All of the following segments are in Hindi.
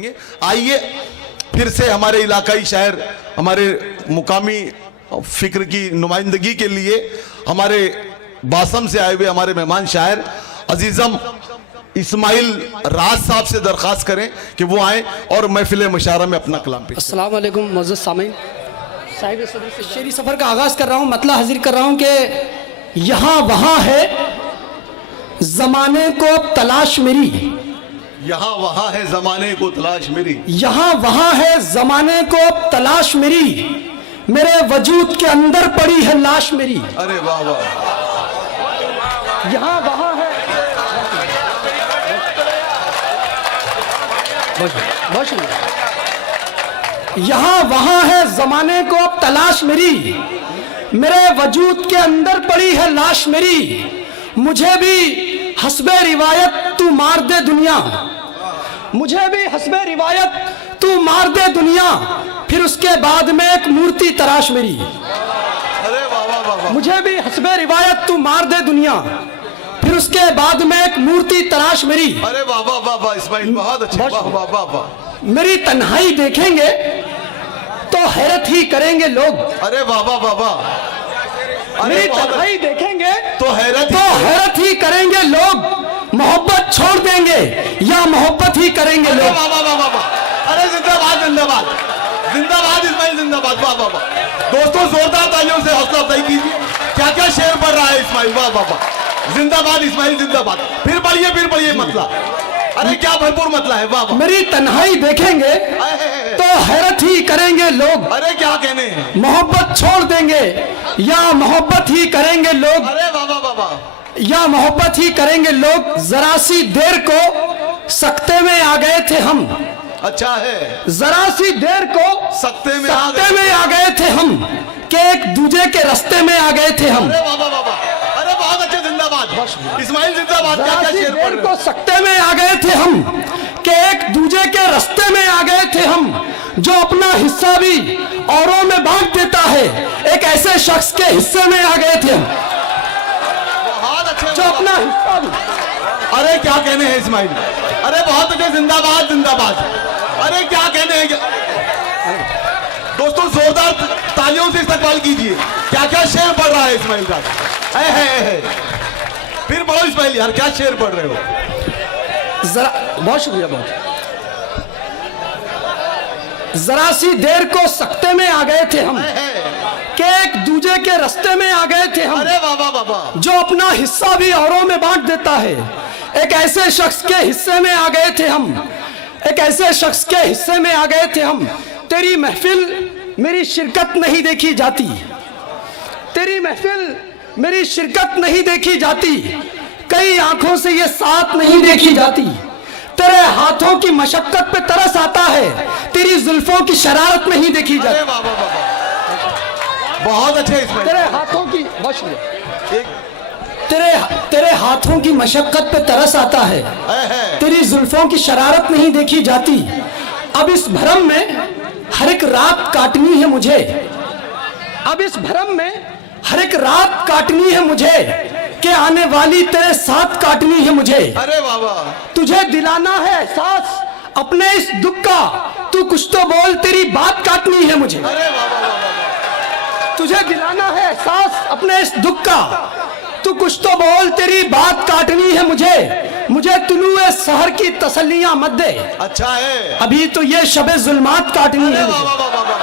करेंगे। आइए फिर से हमारे इलाकाई शायर, हमारे मुकामी फिक्र की नुमाइंदगी के लिए हमारे बासम से आए हुए हमारे मेहमान शायर अजीजम इस्माइल राज साहब से दरख्वास्त करें कि वो आए और महफिल मुशारा में अपना कलाम पेश। अस्सलाम वालेकुम मुअज़्ज़ज़ सामीन, साहिब सदर से शेरी सफ़र का आगाज़ कर रहा हूँ। मतला हाजिर कर रहा हूँ कि यहाँ वहाँ है ज़माने को तलाश मेरी, यहाँ वहाँ है ज़माने को तलाश मेरी, यहाँ वहाँ है ज़माने को तलाश मेरी, मेरे वजूद के अंदर पड़ी है लाश मेरी। अरे वाह वाह, यहाँ वहाँ है, यहाँ वहाँ है ज़माने को अब तलाश मेरी, मेरे वजूद के अंदर पड़ी है लाश मेरी। मुझे भी हस्बे रिवायत तू मार दे दुनिया, मुझे भी हस्बे रिवायत तू मार दे दुनिया, फिर उसके बाद में एक मूर्ति तराश मेरी। अरे वाह वाह वाह, मुझे भी हस्बे रिवायत तू मार दे दुनिया, फिर उसके बाद में एक मूर्ति तराश मेरी। अरे वाह वाह वाह वाह इस्माइल, बहुत अच्छे, वाह वाह वाह वाह। मेरी तन्हाई देखेंगे तो हैरत ही करेंगे लोग। अरे वाह वाह वाह वाह, मेरी तन्हाई देखेंगे तो हैरत ही करेंगे लोग। मोहब्बत छोड़ देंगे या मोहब्बत ही करेंगे लोग। वाह वाह वाह वाह वाह, अरे जिंदाबाद जिंदाबाद जिंदाबाद इस्माइल जिंदाबाद, वाह वाह वाह। दोस्तों जोरदार तालियों से हौसला अफजाई कीजिए। क्या क्या शेर पढ़ रहा है इस्माइल, वाह वाह वाह, जिंदाबाद इस्माइल जिंदाबाद। फिर पढ़िए मतला, अरे क्या भरपूर मतला है, वाह वाह। मेरी तन्हाई देखेंगे तो हैरत ही करेंगे लोग। अरे क्या कहने हैं, मोहब्बत छोड़ देंगे या मोहब्बत ही करेंगे लोग, अरे वाह वाह वाह वाह, या मोहब्बत ही करेंगे लोग। जरा सी देर को सकते में आ गए थे हम, अच्छा है, जरा सी देर को सकते में आ गए थे हम, कि एक दूजे के रास्ते में आ गए थे हम। अरे वाह वाह वाह वाह, अरे बहुत अच्छे, जिंदाबाद इस्माइल जिंदाबाद। क्या क्या शेर पढ़ रहे को सकते में आ गए थे हम, कि एक दूजे के रास्ते में आ गए थे हम, जो अपना हिस्सा भी औरों में बांट देता है, एक ऐसे शख्स के हिस्से में आ गए थे हम, बहुत अच्छे, जो अपना हिस्सा भी। अरे क्या कहने हैं इस्माइल, अरे बहुत अच्छे, जिंदाबाद जिंदाबाद। अरे क्या कहने हैं, दोस्तों जोरदार तालियों से इस्तकबाल कीजिए। क्या क्या शेर पढ़ रहा है इस्माइल का, है। फिर पढ़ो इस्माइल यार, क्या शेर पढ़ रहे हो। जरा, बहुत शुक्रिया, बहुत। जरा सी देर को सकते में आ गए थे हम, कि एक दूजे के रास्ते में आ गए थे हम। अरे वाह वाह वाह वाह, जो अपना हिस्सा भी औरों में बांट देता है, एक ऐसे शख्स के हिस्से में आ गए थे हम, एक ऐसे शख्स के हिस्से में आ गए थे हम। तेरी महफिल मेरी शिरकत नहीं देखी जाती, तेरी महफिल मेरी शिरकत नहीं देखी जाती, कई आंखों से ये साथ नहीं देखी जाती। तेरे हाथों की मशक्कत पे तरस आता है, तेरी जुल्फों की शरारत नहीं देखी जाती। अरे वाह वाह वाह वाह, बहुत अच्छे इस्माइल। तेरे हाथों की तेरे हाथों की मशक्कत पे तरस आता है, तेरी जुल्फों की शरारत नहीं देखी जाती। अब इस भरम में हर एक रात काटनी है मुझे, अब इस भरम में हर एक रात काटनी है मुझे, कि आने वाली तेरे साथ काटनी है मुझे। अरे वाह वाह, तुझे दिलाना है एहसास अपने इस दुख का, तू कुछ तो बोल, तेरी बात काटनी है मुझे। अरे वाह वाह वाह, तुझे दिलाना है एहसास अपने इस दुख का, तू कुछ तो बोल, तेरी बात काटनी है मुझे। मुझे तुलुए सहर की तसल्लियां मत दे, अच्छा है, अभी तो ये शबे जुल्मात काटनी है वाह वाह वाह वाह वाह,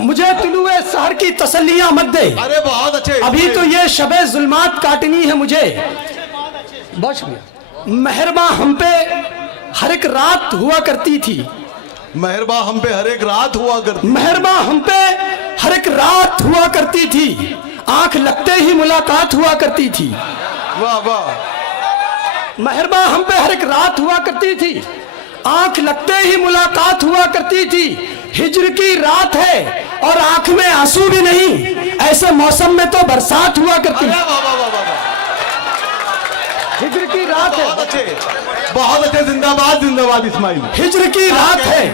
मुझे तुलुए सहर की तसल्लियां मत दे, अरे बहुत अच्छे, अभी तो ये शबे जुल्मात काटनी है मुझे। बस मेहरबा हम पे हर एक रात हुआ करती थी, मेहरबा हम पे हर एक रात हुआ करती, मेहरबा हम पे हर एक रात हुआ करती थी, आंख लगते ही मुलाकात हुआ करती थी। वाह वाह, मेहरबा हम पे हर एक रात हुआ करती थी, आंख लगते ही मुलाकात हुआ करती थी। हिज्र की रात है और आंख में आंसू भी नहीं, ऐसे मौसम में तो बरसात हुआ करती। वाह वाह वाह वाह, हिज्र की रात है, बहुत अच्छे, जिंदाबाद जिंदाबाद इस्माइल। हिज्र की रात है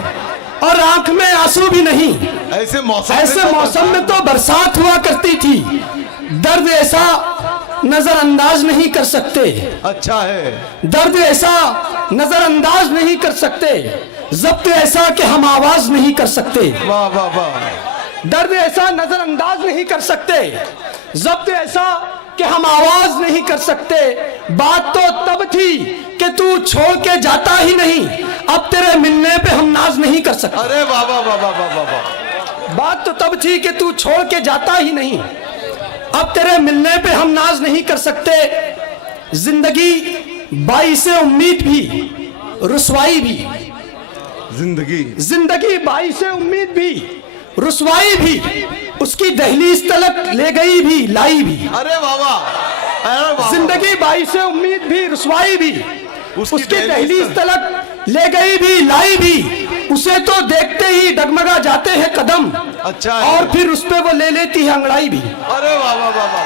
और आंख में आंसू भी नहीं, ऐसे मौसम में तो बरसात हुआ करती थी। दर्द ऐसा नजरअंदाज नहीं कर सकते, अच्छा है। दर्द ऐसा नजरअंदाज नहीं कर सकते, जब्त ऐसा कि हम आवाज नहीं कर सकते। वाह वाह वाह। दर्द ऐसा नजरअंदाज नहीं कर सकते, जब्त ऐसा कि हम आवाज नहीं कर सकते। बात तो तब थी कि तू छोड़ के जाता ही नहीं, अब तेरे मिलने पे हम नाज नहीं कर सकते। अरे वाह वाह वाह वाह वाह वाह। बात तो तब थी कि तू छोड़ के जाता ही नहीं, अब तेरे मिलने पे हम नाज नहीं कर सकते। जिंदगी बाइसे उम्मीद भी रुसवाई भी, जिंदगी बाइसे उम्मीद भी रुसवाई भी, उसकी दहलीज तलक ले गई भी लाई भी। अरे वाह वाह। जिंदगी बाइसे उम्मीद भी रुसवाई भी, उसकी दहलीज तलक ले गई भी लाई भी। उसे तो देखते ही डगमगा जाते हैं कदम, अच्छा है। और फिर उस पे वो ले लेती है अंगड़ाई भी। अरे वाह वाह वाह वाह,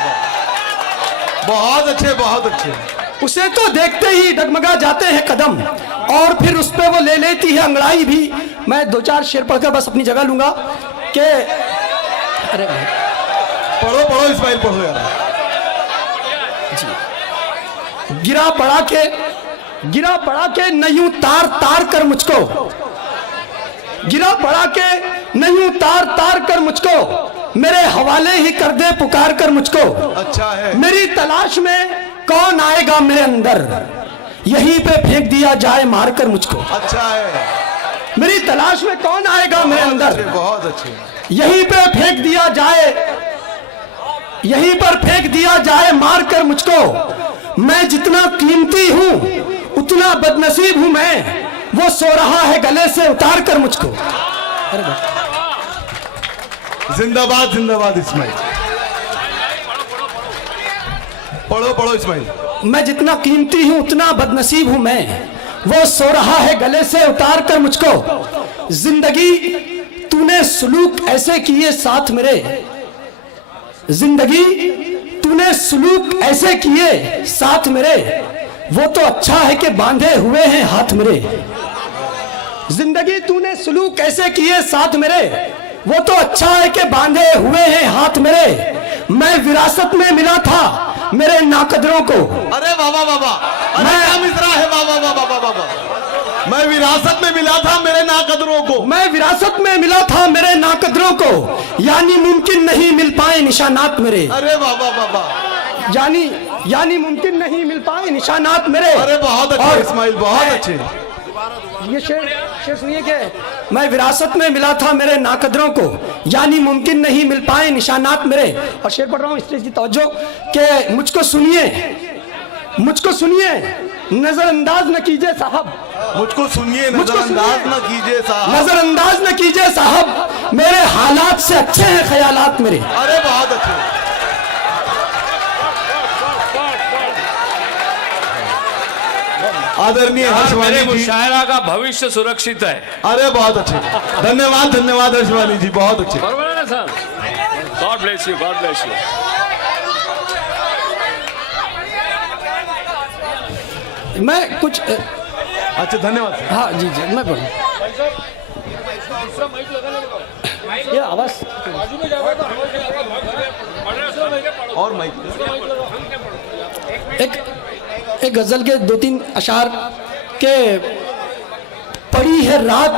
बहुत अच्छे बहुत अच्छे। उसे तो देखते ही डगमगा जाते हैं कदम, और फिर उस पे वो ले लेती है अंगड़ाई भी। मैं दो चार शेर पढ़कर बस अपनी जगह लूंगा कि अरे पढ़ो पढ़ो इस्माइल, पढ़ो यार। गिरा पड़ा के नहीं तार तार कर मुझको, गिरा पड़ा के नहीं तार तार कर मुझको, मेरे हवाले ही कर दे पुकार कर मुझको। अच्छा है। मेरी तलाश में कौन आएगा मेरे अंदर, यहीं पे फेंक दिया जाए मार कर मुझको। अच्छा है। मेरी तलाश में कौन आएगा मेरे अंदर, बहुत अच्छे। यहीं पे फेंक दिया जाए, यहीं पर फेंक दिया जाए मार कर मुझको। मैं जितना कीमती हूं उतना बदनसीब हूं मैं, वो सो रहा है गले से उतार कर मुझको। जिंदाबाद जिंदाबाद इस्माइल, पढ़ो पढ़ो इस्माइल। मैं जितना कीमती हूं उतना बदनसीब हूं मैं, वो सो रहा है गले से उतार कर मुझको। जिंदगी तूने सुलूक ऐसे किए साथ मेरे, जिंदगी तूने सुलूक ऐसे किए साथ मेरे, वो तो अच्छा है कि बांधे हुए हैं हाथ मेरे। जिंदगी तूने सुलूक ऐसे किए साथ मेरे, वो तो अच्छा है कि बांधे हुए हैं हाथ मेरे। मैं विरासत में मिला था मेरे नाकदरों को। अरे बाबा बाबा, अरे क्या मिसरा है, बाबा बाबा बाबा बाबा। मैं विरासत में मिला था मेरे नाकदरों को, मैं विरासत में मिला था मेरे नाकदरों को, यानी मुमकिन नहीं मिल पाए निशानात मेरे। अरे बाबा बाबा, यानी मुमकिन नहीं मिल पाए निशानात मेरे। अरे बहुत अच्छे इस्माइल, बहुत अच्छे। ये शेर सुनिए कि मैं विरासत में मिला था मेरे नाकदरों को, यानी मुमकिन नहीं मिल पाए निशानात मेरे। और शेर पढ़ रहा हूँ इसलिए की तवज्जो कि मुझको सुनिए नजरअंदाज न कीजिए साहब, मुझको सुनिए नजरअंदाज न कीजिए साहब, नजरअंदाज न कीजिए साहब, मेरे हालात से अच्छे हैं ख्यालात मेरे। अरे बहुत अच्छे। आदरणीय हर्षवाणी जी, मुशायरा का भविष्य सुरक्षित है। अरे बहुत अच्छे, धन्यवाद धन्यवाद हर्षवाणी जी, बहुत अच्छे। बराबर है ना sir? God bless you, God bless you. मैं कुछ अच्छा धन्यवाद। हाँ जी जी मैं बोलूँ, ये आवाज और माइक एक गजल के दो तीन अशार के, पड़ी है रात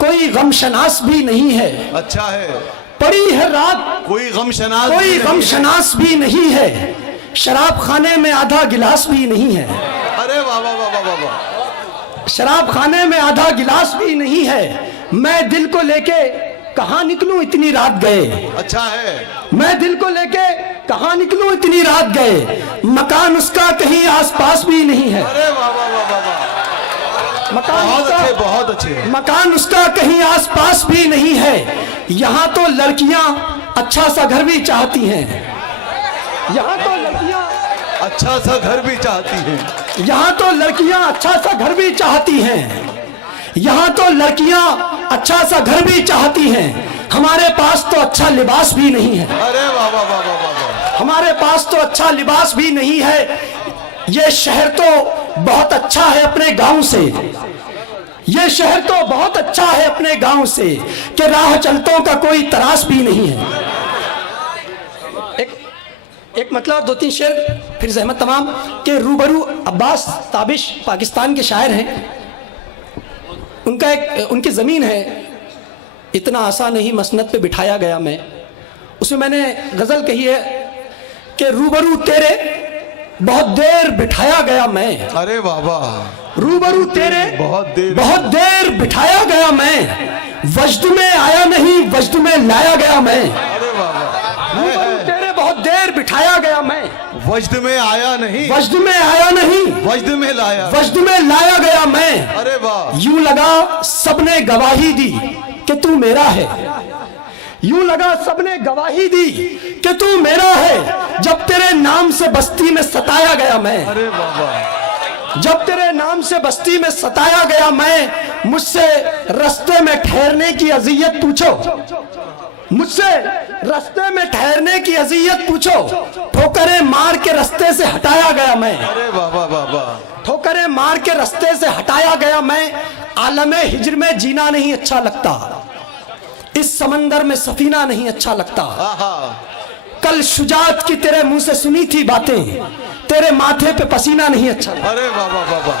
कोई गमशनास भी नहीं है। अच्छा है। पड़ी है रात कोई गमशनास, कोई गमशनास भी नहीं है, शराब खाने में आधा गिलास भी नहीं है। अरे वाह वाह वाह वाह वाह। शराब खाने में आधा गिलास भी नहीं है, मैं दिल को लेके कहाँ निकलूं इतनी रात गए। अच्छा है। मैं दिल को लेके कहाँ निकलूं इतनी रात गए, मकान उसका कहीं आसपास भी नहीं है। अरे वाह वाह वाह वाह वाह, मकान बहुत उसका, अच्छे बहुत अच्छे। मकान उसका कहीं आसपास भी नहीं है। यहाँ तो लड़कियां अच्छा सा घर भी चाहती हैं, यहाँ तो लड़कियां अच्छा सा घर भी चाहती हैं, यहाँ तो लड़कियां अच्छा सा घर भी चाहती हैं, यहाँ तो लड़कियां अच्छा सा घर भी चाहती हैं। हमारे पास तो अच्छा लिबास भी नहीं है। अरे वाह वाह वाह वाह वाह। हमारे पास तो अच्छा लिबास भी नहीं है। ये शहर तो बहुत अच्छा है अपने गांव से, ये शहर तो बहुत अच्छा है अपने गांव से, कि राह चलतों का कोई तरास भी नहीं है। एक मतलब 2-3 शेर फिर जहमत तमाम के रूबरू अब्बास ताबिश पाकिस्तान के शायर हैं। उनकी ज़मीन है, इतना आसान नहीं मसनद पे बिठाया गया मैं। उसमें मैंने गज़ल कही है कि रूबरू तेरे बहुत देर बिठाया गया मैं। अरे बाबा, रूबरू तेरे बहुत देर बिठाया गया मैं, वजद में आया नहीं वजद में लाया गया मैं। अरे बाबा, रूबरू तेरे बहुत देर बिठाया गया मैं, वजद में आया नहीं वजद में आया नहीं वजद में लाया। वजद में लाया गया मैं। अरे वाह, यूं लगा सबने गवाही दी कि तू मेरा है, यूं लगा सबने गवाही दी कि तू मेरा है, जब तेरे नाम से बस्ती में सताया गया मैं। अरे बाबा, जब तेरे नाम से बस्ती में सताया गया मैं, मुझसे रास्ते में ठहरने की अज़ियत पूछो, मुझसे रास्ते में ठहरने की अज़ियत पूछो, ठोकरें मार के रास्ते से हटाया गया मैं। अरे बाबा बाबा, ठोकरें मार के रास्ते से हटाया गया मैं। आलमे हिज्र में जीना नहीं अच्छा लगता, इस समंदर में सफीना नहीं अच्छा लगता। कल शुजात की तेरे मुंह से सुनी थी बातें, तेरे माथे पे पसीना नहीं अच्छा लगता। अरे बाबा बाबा,